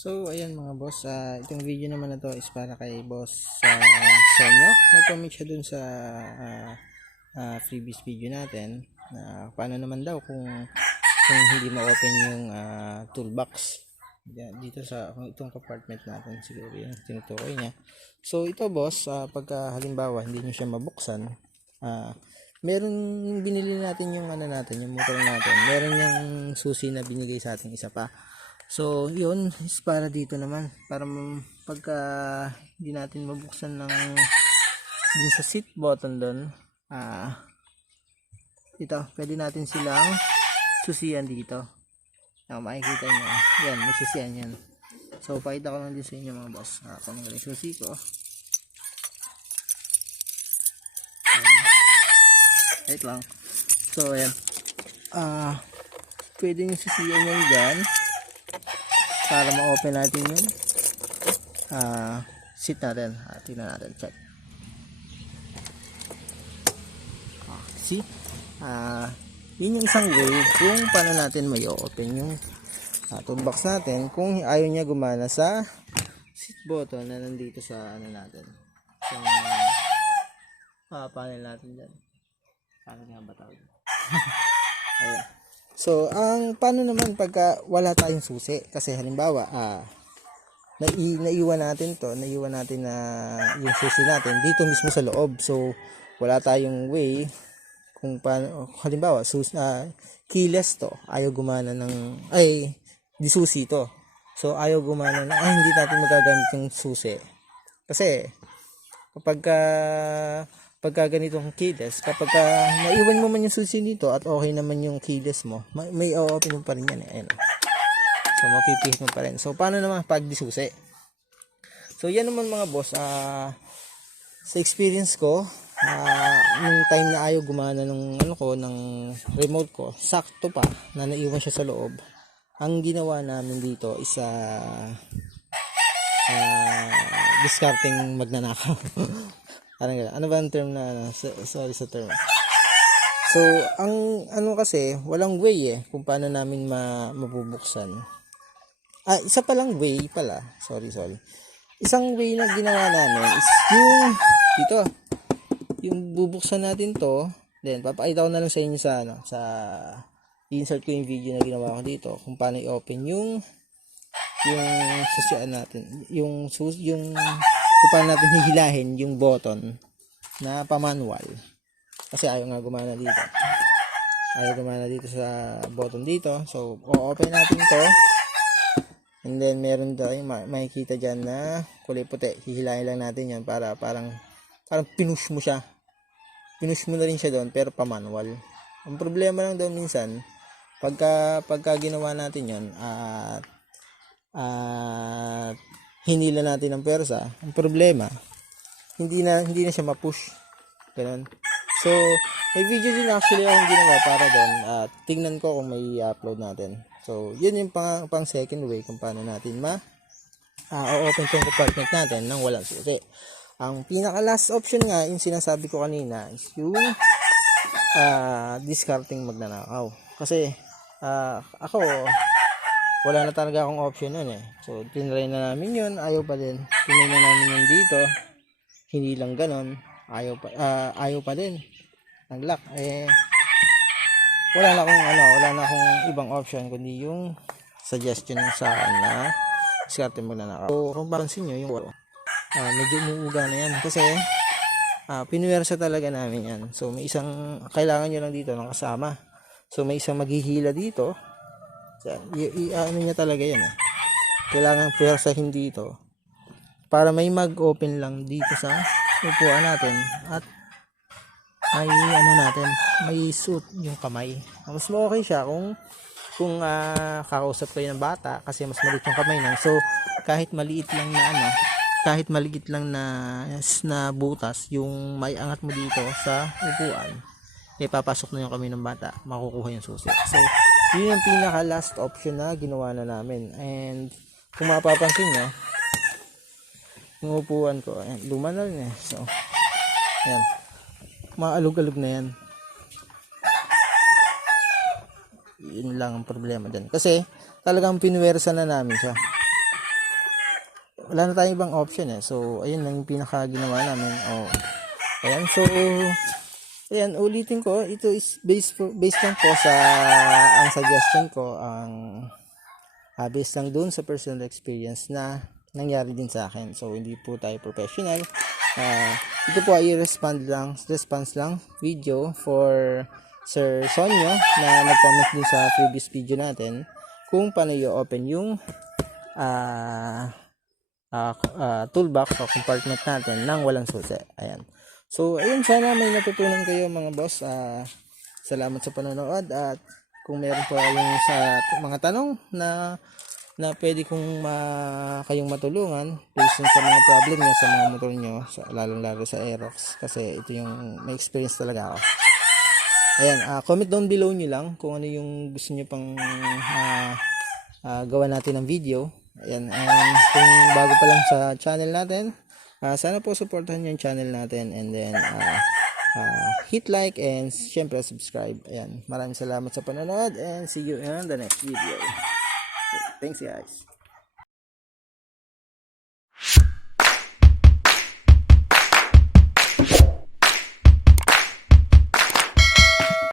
So, ayan mga boss, ah, itong video naman na to is para kay boss sa Sonyo. Nag-comment siya dun sa ah, ah, previous video natin na paano naman daw kung kung hindi ma-open yung ah, toolbox dito sa itong compartment natin siguro yung tinutukoy niya. So, ito boss, ah, pagka halimbawa hindi nyo siya mabuksan, ah, meron yung binili natin yung ano natin, yung motor natin. Meron yung susi na binigay sa ating isa pa. So, yun is para dito naman. Para pagka hindi natin mabuksan ng dun sa seat button doon, ah, ito, pwede natin silang susiyan dito. Yan, makikita nyo. Yan, may susiyan yan. So, pakita ko lang din sa inyo mga boss. Ah, kung yung susi ko. Ayan. Wait lang. So, ayan. Ah, pwede nyo susiyan yan dyan para ma-open natin yung ah seat natin. Ah, tingnan natin. Check. Ah, see? Ah, yun yung isang way kung paano natin may open yung ah, toolbox natin kung ayaw niya gumana sa seat button na nandito sa ano natin. Sa ah, panel natin dyan. Paano nga ba tawag? Ayan. So, ang paano naman pagka wala tayong susi? Kasi halimbawa, ah, nai naiwan natin to, naiwan natin na yung susi natin dito mismo sa loob. So, wala tayong way kung paano, halimbawa, sus, ah, keyless to, ayaw gumana ng, ay, di susi to. So, ayaw gumana ng, ay, hindi natin magagamit yung susi. Kasi, kapag ka, pagka ganitong keyless, kapag ka naiwan mo man yung susi dito at okay naman yung keyless mo, may, may open mo pa rin yan eh. Ayan. So, mapipihit mo pa rin. So, paano naman pag di susi? So, yan naman mga boss, ah, sa experience ko, ah, nung time na ayaw gumana ng ano ko, ng remote ko, sakto pa na naiwan siya sa loob. Ang ginawa namin dito is ah, ah, discarding magnanakaw. Parang ganun. Ano ba ang term na, ano? So- sorry sa term. So, ang ano kasi, walang way eh, kung paano namin ma mabubuksan. Ah, isa palang way pala. Sorry, sorry. Isang way na ginawa namin is yung, dito, yung bubuksan natin to, then, papakita ko na lang sa inyo sa, ano, sa, insert ko yung video na ginawa ko dito, kung paano i-open yung, yung susian natin, yung, sus, yung, kung paano natin hihilahin yung button na pamanual. Kasi ayaw nga gumana dito. Ayaw gumana dito sa button dito. So, o-open natin to. And then, meron tayong ma- makikita dyan na kulay puti. Hihilahin lang natin yan para parang, parang pinush mo siya. Pinush mo na rin siya doon, pero pa-manual. Ang problema lang daw minsan, pagka, pagka ginawa natin yon at, at hinila natin ng persa, ang problema, hindi na, hindi na siya ma-push. Ganun. So, may video din actually akong ginawa para doon at tingnan ko kung may upload natin. So, yun yung pang, pang second way kung paano natin ma ah, open tong compartment natin nang walang susi. Ang pinaka last option nga, yung sinasabi ko kanina, is yung ah, discarding magnanakaw. Kasi, ah, ako, wala na talaga akong option nun eh. So, tinry na namin yun, ayaw pa din. Tinry na namin yun dito, hindi lang ganon, ayaw pa, ah, ayaw pa din. Nag-lock, eh, wala na akong ano, wala na akong ibang option kundi yung suggestion sa akin na discarding magnanakaw. So, kung pansin nyo, yung ah, medyo umuuga na yan kasi ah, pinuwersa talaga namin yan. So, may isang, kailangan nyo lang dito ng kasama. So, may isang maghihila dito. Yan, i- i- ano niya talaga yan eh. Kailangan pwersahin dito para may mag-open lang dito sa upuan natin at may ano natin, may suit yung kamay. Mas okay siya kung kung ah, kakausap kayo ng bata kasi mas maliit yung kamay nang. So, kahit maliit lang na ano, kahit maliit lang na na butas yung may angat mo dito sa upuan, eh papasok na yung kamay ng bata, makukuha yung susi. So, yun yung pinaka last option na ginawa na namin. And kung mapapansin nyo, yung ko, ayan, luma na rin eh. So, ayan, maalog-alog na yan. Yun lang ang problema dyan. Kasi, talagang pinuwersa na namin siya. wala na tayong ibang option eh. So, ayun lang yung pinaka ginawa namin. Oh. Ayan, so, ayan, ulitin ko, ito is based, po, based lang po sa, ang suggestion ko, ang, ah, based lang dun sa personal experience na nangyari din sa akin. So, hindi po tayo professional. Ah, ito po ay respond lang, response lang video for Sir Sonyo na nag-comment din sa previous video natin kung paano i-open yung ah ah, ah, toolbox o compartment natin nang walang susi. Ayan. So, ayun, sana may natutunan kayo mga boss. Ah, salamat sa panonood at kung meron po kayong sa mga tanong na na pwede kong ma, kayong matulungan based sa mga problem niyo sa mga motor niyo, sa, lalong-lalo sa Aerox kasi ito yung may experience talaga ako. Ayan, ah, comment down below nyo lang kung ano yung gusto nyo pang ah, ah, gawa natin ng video. Ayan, and kung bago pa lang sa channel natin, ah, sana po supportahan yung channel natin and then ah, ah, hit like and syempre subscribe. Ayan, maraming salamat sa panonood and see you in the next video. Thanks guys.